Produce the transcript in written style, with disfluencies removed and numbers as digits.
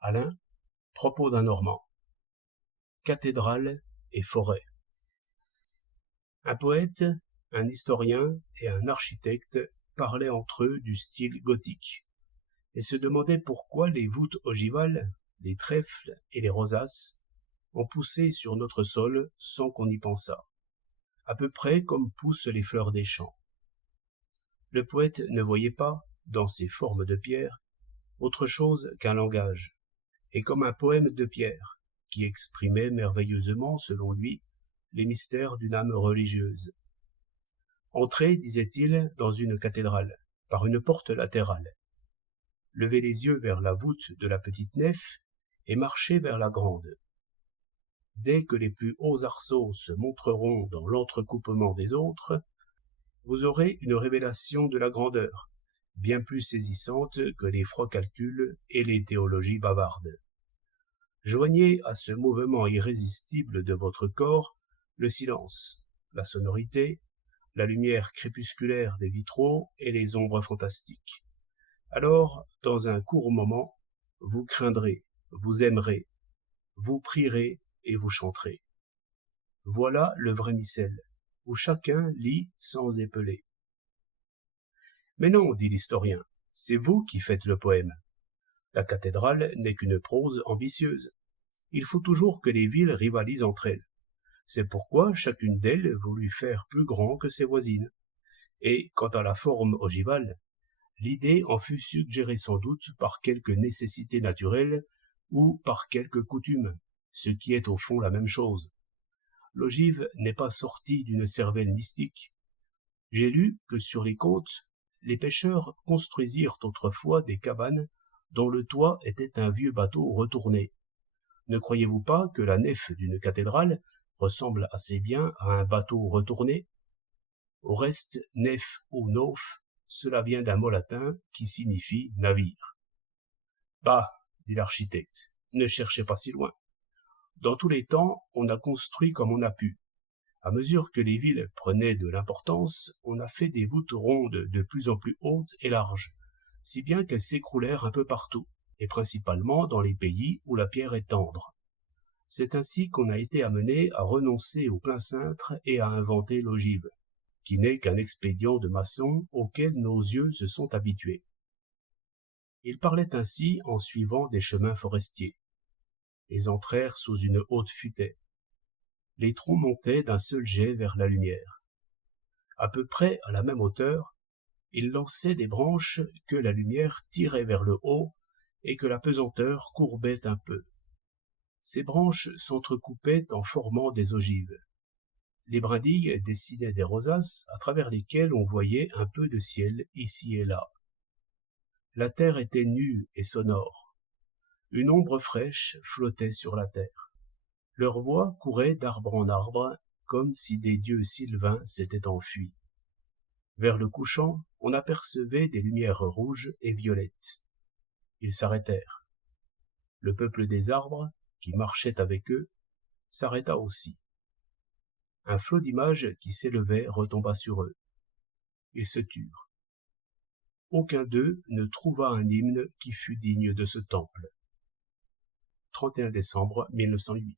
Alain, propos d'un Normand. Cathédrale et forêt. Un poète, un historien et un architecte parlaient entre eux du style gothique, et se demandaient pourquoi les voûtes ogivales, les trèfles et les rosaces ont poussé sur notre sol sans qu'on y pensât, à peu près comme poussent les fleurs des champs. Le poète ne voyait pas, dans ces formes de pierre, autre chose qu'un langage, et comme un poème de pierre, qui exprimait merveilleusement, selon lui, les mystères d'une âme religieuse. Entrez, disait-il, dans une cathédrale, par une porte latérale. Levez les yeux vers la voûte de la petite nef et marchez vers la grande. Dès que les plus hauts arceaux se montreront dans l'entrecoupement des autres, vous aurez une révélation de la grandeur, bien plus saisissante que les froids calculs et les théologies bavardes. Joignez à ce mouvement irrésistible de votre corps le silence, la sonorité, la lumière crépusculaire des vitraux et les ombres fantastiques. Alors, dans un court moment, vous craindrez, vous aimerez, vous prierez et vous chanterez. Voilà le vrai missel, où chacun lit sans épeler. Mais non, dit l'historien, c'est vous qui faites le poème. La cathédrale n'est qu'une prose ambitieuse. Il faut toujours que les villes rivalisent entre elles. C'est pourquoi chacune d'elles voulut faire plus grand que ses voisines. Et quant à la forme ogivale, l'idée en fut suggérée sans doute par quelque nécessité naturelle ou par quelque coutume, ce qui est au fond la même chose. L'ogive n'est pas sortie d'une cervelle mystique. J'ai lu que sur les côtes, les pêcheurs construisirent autrefois des cabanes dont le toit était un vieux bateau retourné. Ne croyez-vous pas que la nef d'une cathédrale ressemble assez bien à un bateau retourné? Au reste, nef ou nauf, cela vient d'un mot latin qui signifie navire. Bah, dit l'architecte, ne cherchez pas si loin. Dans tous les temps, on a construit comme on a pu. À mesure que les villes prenaient de l'importance, on a fait des voûtes rondes de plus en plus hautes et larges, si bien qu'elles s'écroulèrent un peu partout, et principalement dans les pays où la pierre est tendre. C'est ainsi qu'on a été amené à renoncer au plein cintre et à inventer l'ogive, qui n'est qu'un expédient de maçon auquel nos yeux se sont habitués. Ils parlaient ainsi en suivant des chemins forestiers. Ils entrèrent sous une haute futaie. Les troncs montaient d'un seul jet vers la lumière. À peu près à la même hauteur, ils lançaient des branches que la lumière tirait vers le haut et que la pesanteur courbait un peu. Ces branches s'entrecoupaient en formant des ogives. Les brindilles dessinaient des rosaces à travers lesquelles on voyait un peu de ciel ici et là. La terre était nue et sonore. Une ombre fraîche flottait sur la terre. Leur voix courait d'arbre en arbre, comme si des dieux sylvains s'étaient enfuis. Vers le couchant, on apercevait des lumières rouges et violettes. Ils s'arrêtèrent. Le peuple des arbres, qui marchait avec eux, s'arrêta aussi. Un flot d'images qui s'élevait retomba sur eux. Ils se turent. Aucun d'eux ne trouva un hymne qui fût digne de ce temple. 31 décembre 1908.